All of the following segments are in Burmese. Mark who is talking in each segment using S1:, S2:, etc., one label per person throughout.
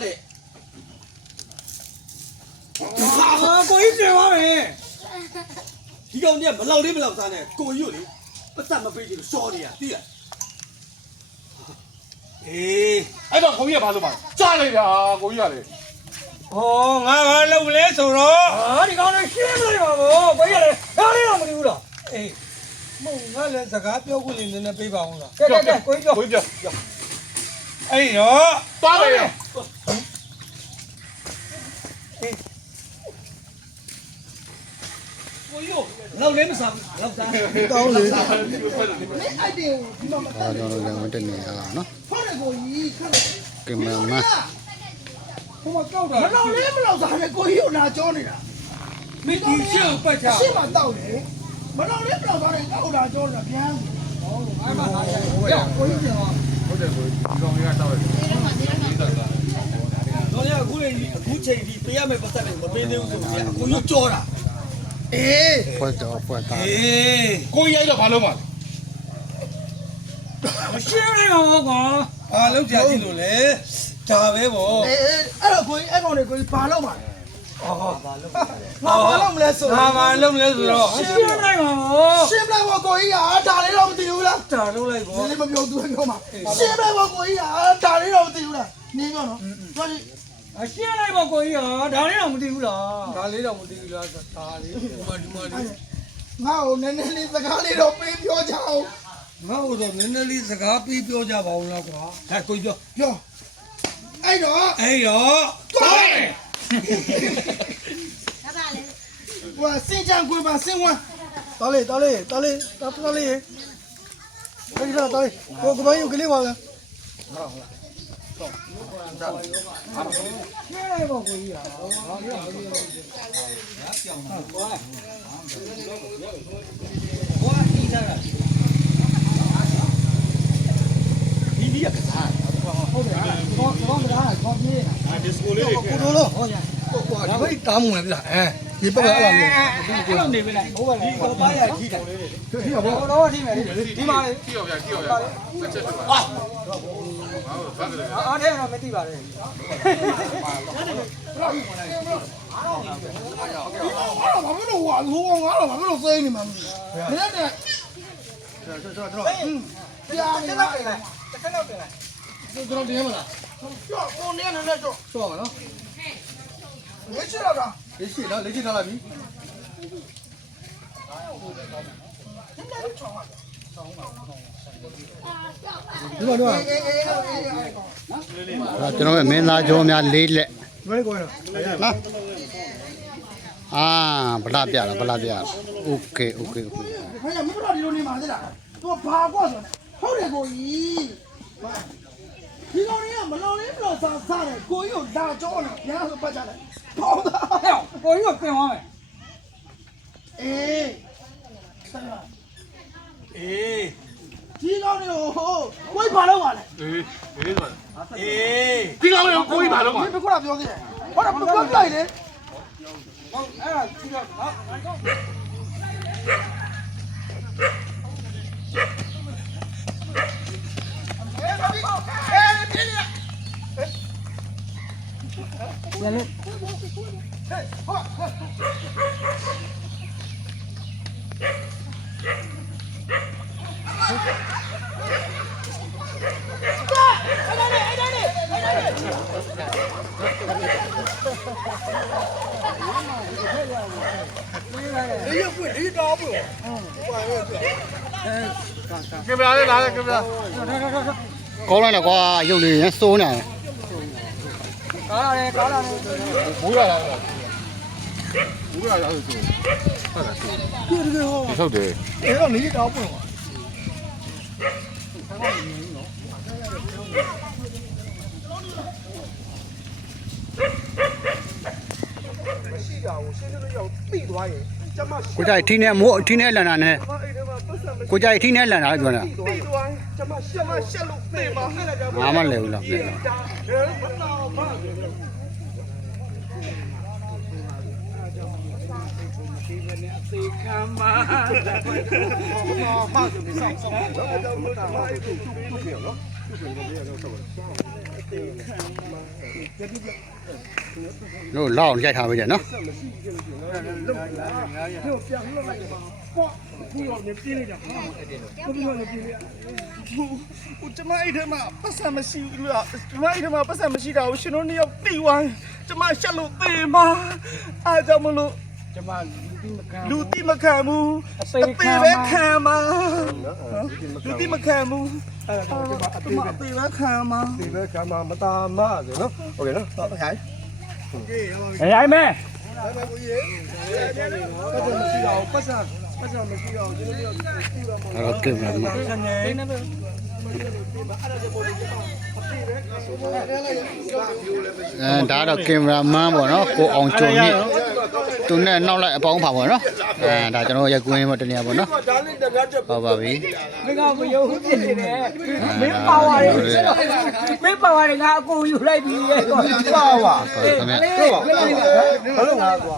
S1: တဲ့
S2: ကိုကြီးတင်ပါမယ်
S1: ဒီကောင်ကြီးကမလောက်လေးမလောက်စားနဲ့ကိုကြီးကိုလေပတ်သက်မပေးချင်လို့ရှော့နေရသိလား
S3: အဲ့တော့ကိုကြီးကဘာလုပ်မှာကြားလိုက်တာကိုကြီးကလေ
S2: ဟောငါလုံလဲဆိုတော့ဒီကောင်လေးရှင်းလိုက်ပါဘောကိုကြီးကလည်းဒါလေးတော့မသိဘူးလားအေးမဟုတ်ငါလည်းစကားပြောခွင့်လေးနည်းနည်းပေးပါဦးလားကဲကိုကြီးပြော
S3: ကိုကြီးပြော
S2: အဲ့တော့
S3: သွားလိုက်ရ
S1: ကိုကြီးကိုလောက်လေးမစားဘူးလောက်စား
S2: ကောင်းလေ
S4: ဒါကျွန်တော်လည်းမတက်နေရအောင်နော်
S2: ဟုတ်တယ်ကိုကြီးခက်တယ်
S4: ကင်မရာမန်
S2: ဟိုမှာကောက်တာ
S5: မလောက်လေးမလောက်စားနဲ့ကိုကြီးကိုနာကြောနေတာ
S2: မင်းဒီရှေ့ကိုပတ်ချာ
S5: ရှေ့မှာတောက်တယ်မလောက်လေးမလောက်စားနဲ့ကောက်တာကြောနေတာဗျမ်း
S2: အဲ့မှာလာတယ်ကိုကြီးပြန်သွား
S3: ဟုတ်တယ်ကိုဒီကောင်ကြီးကတောက်တယ်
S1: တော့ရအခုချိန်ဒီပေးရမယ့်ပတ်သက်တွေမပေးသေးဘူးဆိုရင်အကိုကြီးကြောတာ
S4: ဖွဲ့တော့ဖွဲ့သား
S3: ကိုကြီးအဲ့တော့ဘာလုပ်မှာ
S2: မရှင်းနိုင်ပါဘူးကွာအာလောက်ကြကြည့်လို့လေဒါပဲဗော
S5: အဲ့တော့ကိုကြီးအဲ့ကောင်တွေကိုကြီးဘာလုပ်မှာလဲဘာလုပ်မလဲဆို
S2: ငါဘာလုပ်မလဲဆိုတော့ရှင်းနိုင်ပါဘော
S5: ရှင်းပလိုက်ကိုကြီးဟာဒါလေးတော့မသိဘူးလား
S2: ဒါလုပ်လိုက်ဗော
S5: ဒီမပြောသူပြောမှာရှင်းပလိုက်ကိုကြီးဟာဒါလေးတော့မသိဘူးလားနေပြောနော်ပြောကြည့်
S2: အရှင်းလိုက်ပါကိုကြီးဟာဒါလေးတော့မသိဘူးလားဒါလေးတော့မသိဘူးလားဒါလေးဒီမှာ
S5: ငါ့ကိုနည်းနည်းလေးစကားလေးတော့ပေးပြောကြအောင်
S2: ငါ့ကိုတော့နည်းနည်းလေးစကားပြီးပြောကြပါဦးလားကွာဒါကိုကြီး
S5: ပြောအဲ့တော့
S3: သွားတယ်
S5: ဟိုစင်ကြံကိုပါစင်ဝမ်းတော်လေးတော်လေးတော်လေးတော်လေးအဲ့ဒီတော့တော်လေးကိုကမယူကလေးပါလား
S2: ရှင်းလိုက်ပါကိုကြီးဟာဘာပြောမလဲပြောင်းတာကွာဒီစားတာ
S1: ဒီနီးကစား
S2: ဟုတ်တယ်ဘောမလားခေါ်ပြေး
S1: တာဒီစကိုလေး
S2: ကိုတို့လို့ဟောညာဒါပဲတားမှုလေဗျာဒီဘက်ကအဲ့လိုနေပြီလားဟုတ်ပါလားဒီတော့ပါရကြီးတာဒီဘောတော့ထိမယ်ဒီမှာလေ
S3: ကြည့်ရပြဆက်ချက်ပါ
S2: အားထဲတော့မသိပါနဲ့
S5: ဘာလို့ဝါလို့ငါတော့ဘာလို့သိနေမှာမလဲနည်းနည်းပြားနေလား
S2: တစ်ခါတော့တင်လိုက်
S5: ကျွန်တော်တင်းမလားကြောက်ကိုနေနေနဲ့ကြောက်
S2: ဆော့ပါနော်
S5: လက်ချတော့တာ
S2: လက်ရှိတော့လက်ရှိထားလိုက်ပြီဒီမှာတော့
S4: ကျွန်တော်ရဲ့မင်းသားကျော်များလေးလက်
S2: ဘယ်ကိုရ
S4: နော်ဗလာပြတာโอเค
S5: ဟဲ့မင်းတို့ဒီလိုနေမှာသိလားသူဘာကွာဆိုဟုတ်တယ်ကိုကြီးဒီကောင်ကြီးကမလော်လေးမလော်စားတယ်ကိုကြီးကိုလာကြောနေညာဆိုပတ်ကြတယ်ပေါ့သား
S2: ဟဲ့ကိုကြီးကပြင်သွားမယ်
S5: အေးဒီကောင်ကြီးကိုကြီးဘာလုပ်ပါလဲ
S3: ဒီကောင်လေးကိုကြီးဘာလုပ်မှာ
S5: မင်းဘယ်ခုနပြောသေးတယ်ဟောတော့ပြောလိုက်လေ
S2: ဟုတ်အဲ့ဒါကြည့်တော့နော်ပြန်လို့
S5: 你找不？
S3: ကင်မရာလေးလာတယ်ကင်မရာ
S4: ကောင်းလိုက်တော့ကွာရုပ်လေးရစိုးနေတယ်
S2: ကားလာတယ်
S3: ဘူးရလာတယ်ဘူးရလာတယ်ဆိုဟုတ်လားဟုတ်တယ်
S5: 你让你找不？
S4: ကိုကြိုက်ထင်းနဲ့မိုးထင်းနဲ့လန်တာနဲ့ကိုကြိုက်ထင်းနဲ့လန်တာပြောတာငါမလဲဘူးလားပြန်
S2: သေခံပါ
S5: မ
S4: တို့လောက်အောင်ရိုက်ထားပေးတယ်နော်
S5: 我这么一天嘛，不什么事了，这么一天嘛，不什么事了，我寻思你要对完，这么下路对吗？啊，怎么路？路地没看么？对没看吗？路地没看么？怎么对没看吗？
S3: ဒီဘက်ကမှမသားမဆိုနော်โอเคနော်
S5: 好，来。
S2: ရိုက်မယ်
S3: ပတ်စံမရှိအောင်ကျွန်တော်တို့ပြီးပါမှာ
S4: အဲ့တော့ကင်မရာမန်ဒါတော့ကင်မရာမန်ပေါ့နော်ကိုအောင်ကျော်မြင့်သူနဲ့နောက်လိုက်အပေါင်းပါပေါ့နော်ဒါကျွန်တော်ရိုက်ကွင်းပေါ့တနေရာပေါ့နော်ဟုတ်ပါပြီ
S2: မင်းကမယုံဘူးဖြစ်နေတယ်မင်းပါဝါတယ်မင်းပါဝါတယ်ငါအကုန်ယူလိုက်ပြီရဲ့ကွာပါဝါ
S4: ဟုတ်ခင်ဗျ
S3: ဘာလို့ငါကွာ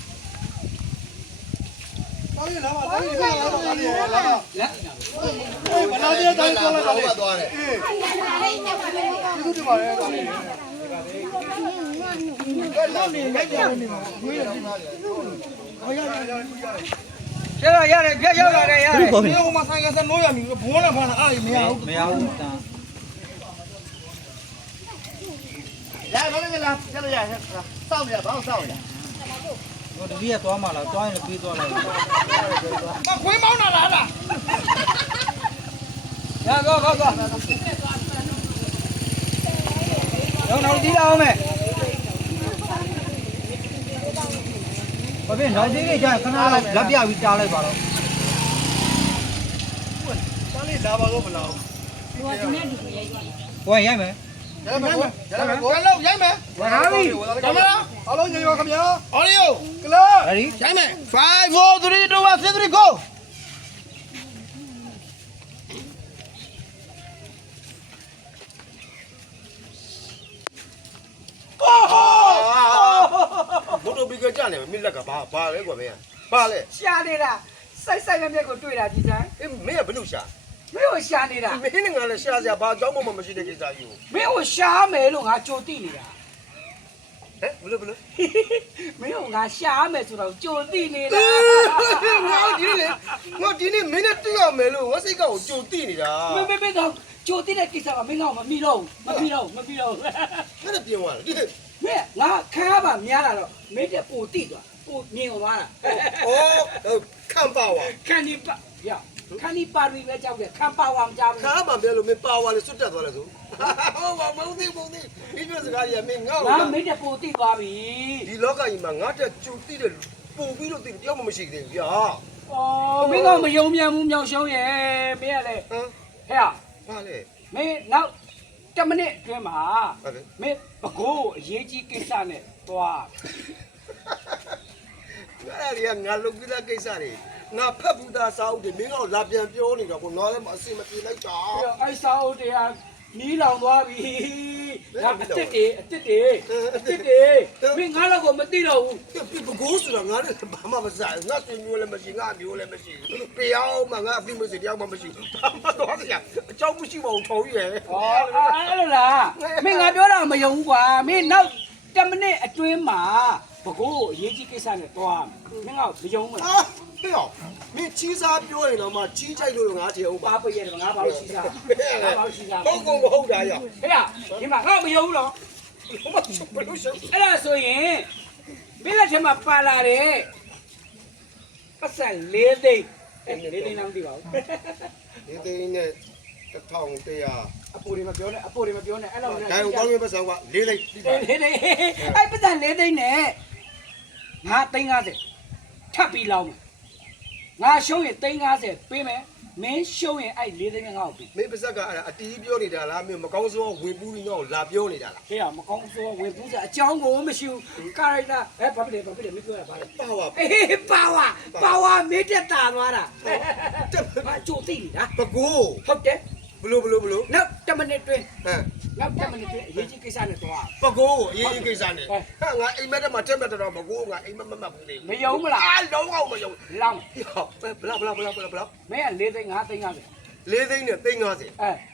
S2: ကျတော့ရတယ်ပြတ်ရောက်လာတယ်ရတယ်
S5: 你我们三个在农业里面，不能放那阿姨没有。
S2: မရဘူးတန်း
S5: 来，把那个来，接着来，上去，帮我上去。
S2: ဟိုတပည့်ကသွားမှလားသွားရင်လည်းပြေးသွားလိုက်
S5: 把灰毛拿来了。
S2: ရကောကောကောနောက်တီးလာအောင်မယ်ဘာဖြစ်နောက်တီးလေးကျခဏလက်ပြပြီးတားလိုက်ပါတော့
S5: 当你拿把都不拿。
S2: ဟိုရိုက်မယ်
S5: 来没？来没？来喽，来没？
S2: ဝါလာပြီ
S5: 来没了？好了，你要看没有？好了哟，给了。
S2: ready
S5: 来没？5 4 3 2 1 3 3 go。
S3: ဘုတို့ပြီးကြကြနေမင်းလက်ကဘာလဲကွာမင်းဘာလဲ
S2: ရှာနေတာစိုက်စိုက်မြက်ကိုတွေ့တာဒီတိုင်း
S3: အေးမင်းကဘလို့ရှာ
S2: မင်းကိုရှာနေတာ
S3: မင်းနဲ့ငါလည်းရှာစရာဘာအကြောင်းမှမရှိတဲ့ကိစ္စကြီးကို
S2: မင်းကိုရှာမယ်လို့ငါကြိုတိနေတာ
S3: ဟဲ့ဘလို့
S2: မင်းကိုငါရှာမယ်ဆိုတော့ကြိုတိနေတာ
S3: ငါဒီနေ့မင်းနဲ့တွေ့ရမယ်လို့ဝစိတ်ကောက်ကိုကြိုတိနေတာ
S2: မင်းတော့ကြိုတိတဲ့ကိစ္စကမင်းတော့မမီတော့မမီတော့
S3: ငါလည်းပြင်သွားတယ်ဒီ
S2: မင်းငါခါပါများလာတော့မင်းတဲ့ပိုတိသွားပိုမြင်သွားတာ
S3: ဩခံပါဝါ
S2: ခန်ဒီပါရခန်ဒီပါရီပဲကြောက်တယ်ခံပါဝါမကြောက်ဘူး
S3: ခါမှပြလို့မင်းပါဝါလေစွတ်တက်သွားလဲဆိုဟုတ်ပါမဟုတ်သေးဒီပြောစကားကြီးမင်းငါ့ကို
S2: ငါမင်းတဲ့ပိုတိသွားပြီ
S3: ဒီလောကကြီးမှာငါတက်ကြိုတိတယ်ပုံပြီးလို့တိတယ်တယောက်မှမရှိသေးဘူးဗျာ
S2: အော်မင်းကမယုံမြန်ဘူးမြောင်ရှုံးရဲ့မင်းကလည်း
S3: ဟမ်
S2: ဟဲ့
S3: ဘာလဲ
S2: မင်းနောက်10မိနစ်အတွင်းမှာ
S3: ဟုတ်တယ်
S2: မင်းပကိုးအရေးကြီးကိစ္စနဲ့သွား
S3: အဲ့ဒါတွေကငါလုပ်ပြီးသားကိစ္စတွေငါဖတ်ဘူးသားစာအုပ်တွေမင်းကတော့လာပြန်ပြောနေတော့ဘုံတော့လည်းအစီမပြေလိုက်တာ
S2: ပြီးတော့အိုက်စာအုပ်တရားနီးလောင်သွားပြီငါအစ်စ်တွေမင်းငါတော့ကိုမသိတော့ဘူး
S3: ပြပကိုးဆိုတာငါလည်းဘာမှမစားငါဆွေမျိုးလည်းမရှိငါမျိုးလည်းမရှိပြောင်းမှငါအဖိမစီတရားမှမရှိဘာမှတော့ကြအကြောင်းမရှိပါဘူးထုံးရဲ့
S2: ဩအဲ့လိုလားမင်းငါပြောတာမယုံဘူးကွာမင်းနောက်10မိနစ်အတွင်းမှာပကိုးအရေးကြီးကိစ္စနဲ့သွားမင်းကမယုံဘူးလား
S3: ဟာပြောမင်းချီးစားပြောရင်တော့မှချီးချိုက်လို့ငါထင်အောင်ပါ
S2: ဘာပည့်ရတယ်ငါဘာလို့ရှိစားငါဘာလို့ရှိစား
S3: ဟုတ်ကုန်မဟုတ်တာရ
S2: ဟဲ့ဒီမှာငါမယုံဘူးတော့
S3: ဘယ်လိုရှုပ်
S2: အဲ့ဒါဆိုရင်မင်းလက်ထက်မှာပါလာတယ်ပတ်စံ4သိန်း4သိန်းတော့မသိပါဘူး
S3: ဒီသိန်းနဲ့1100
S2: အပိုတွေမပြောနဲ့အဲ့လောက်နဲ့
S3: ဒိုင်ကိုကောင်းရပတ်စံက4လိုက်ပြီးပါ
S2: 4သိန်းအဲ့ပတ်စံ4သိန်းနဲ့ငါ350ထပ်ပြီးလောင်းမယ်ငါရှုံးရင်350ပေးမယ်မင်းရှုံးရင်အဲ့4သိန်းနဲ့ငါ့ကိုပေး
S3: မင်းပါဇက်ကအဲ့ဒါအတီးပြောနေတာလားမင်းမကောင်းစိုးဝင်ပူးပြီးတော့လာပြောနေတာလား
S2: ဟဲ့မကောင်းဆိုဝင်ပူးစအကြောင်းကိုမရှိဘူးကာရိုက်တာဘာဖြစ်လဲမပြောရပါနဲ့
S3: ပါဝါ
S2: အေးပါဝါမေးတက်တာသွားတာငါကြိုသိနေတာ
S3: ပကိုး
S2: ဟုတ်တယ်
S3: ဘလို့
S2: နောက်10မိနစ်တွင်း
S3: ဟမ်
S2: နောက်10မိနစ်တွင်းအရေးကြီးကိစ္စနဲ့သွား
S3: ပကိုးအရေးကြီးကိစ္စနဲ့ဟာငါအိမ်မက်တက်မှာတက်မက်တော့ပကိုးငါအိမ်မက်မဘူးလေ
S2: မယုံမလား
S3: အားလုံးအောင်မယုံ
S2: လောင်း
S3: ဟောဘလောက်
S2: မင်းက4သိန်း5သိန်း50
S3: 4သိန်းနဲ့350
S2: အဲ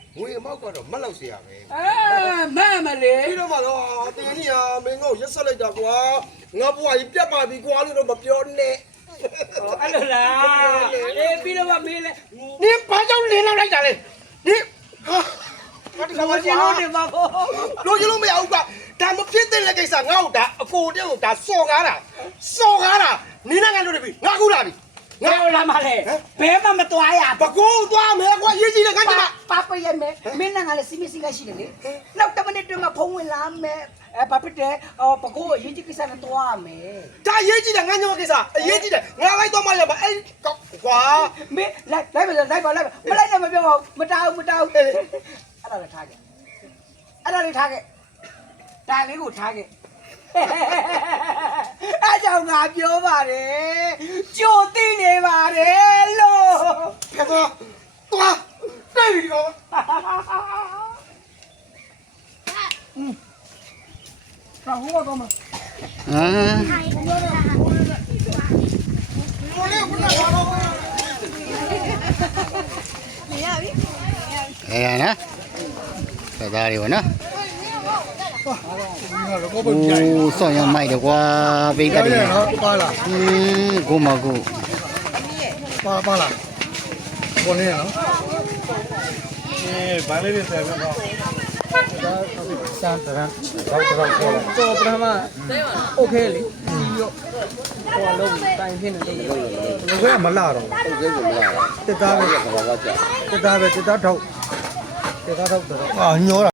S3: ငွေအမောက်ကတော့မက်လောက်เสียရပဲ
S2: မဲမလေး
S3: ပြီးတော့မှတော့တင်ကြီးဟာမင်းကိုရက်ဆက်လိုက်တာကွာငါဘွားကြီးပြတ်ပါပြီကွာလို့တော့မပြောနဲ့
S2: အဲ့လိုလားအေးပြီးတော့မမေးလဲ
S3: နင်ဘာကြောင့်လင်းလောက်လိုက်တာလဲနင်ဟာဒီကောင်က
S2: ကျင်းလို့နေမှာပေါ့
S3: လို့ရလို့မရဘူးကွာဒါမဖြစ်တဲ့လက်ကိစ္စငါ့ကိုဒါအကိုတဲ့ကိုဒါစော်ကားတာနင်းနဲ့ငါတို့နေပြီငါကူလာပြီ
S2: ငါလာမလဲဘဲမသွားရ
S3: ဘကိုးသွားမယ်ကွာရေးကြည့်တယ်ငါ့က
S6: ပါပရဲ့မဲမင်းငါလည်းစီမစီကရှိတယ်လေနောက်တမနစ်တွင်းမှာဖုံးဝင်လာမယ်ဘာဖြစ်တယ်ပကိုးရေးကြည့်ကိစ္စနဲ့တွားမယ်
S3: ဒါရေးကြည့်တယ်ငါညမကိစ္စအရေးကြည့်တယ်ငါလိုက်တော့မှရပါအဲ့ကွာ
S6: မင်းလိုက်ပါမလိုက်နဲ့မပြောပါဘူးမတောင်းအဲ့ဒါလည်းထားခဲ့ဒါလေးကိုထားခဲ့အဲ့ကြောင့်ငါပြောပါတယ်ကြိုသိနေပါတယ်လို့
S3: ကဲသွားတိုက်ပြီကော
S5: ဆောင်းတော့တော့မ
S4: အာ
S3: ကိုလေးကဘာလို့
S4: အဲ့ဒါနော်သက်သားတွေပေါ့နော်โอ้ဆောင်းရမိုက်တယ်ကွာပိတ်ကတ်တယ်နော်
S5: ပါလား
S4: ကိုမကို
S5: ပါလားပေါ်နေနော်
S2: ဘာလေးတွေဆက်ပြော
S5: စမ်းတရမ်းတော့ပေါ်လာတော့ပထမโอเคလေပြီးတော့ဟိုလုံးတိုင်ဖြစ်နေတယ်ဘယ်ကမလာတော့တက်သားပဲတက်သားထုတ်တော့အာညော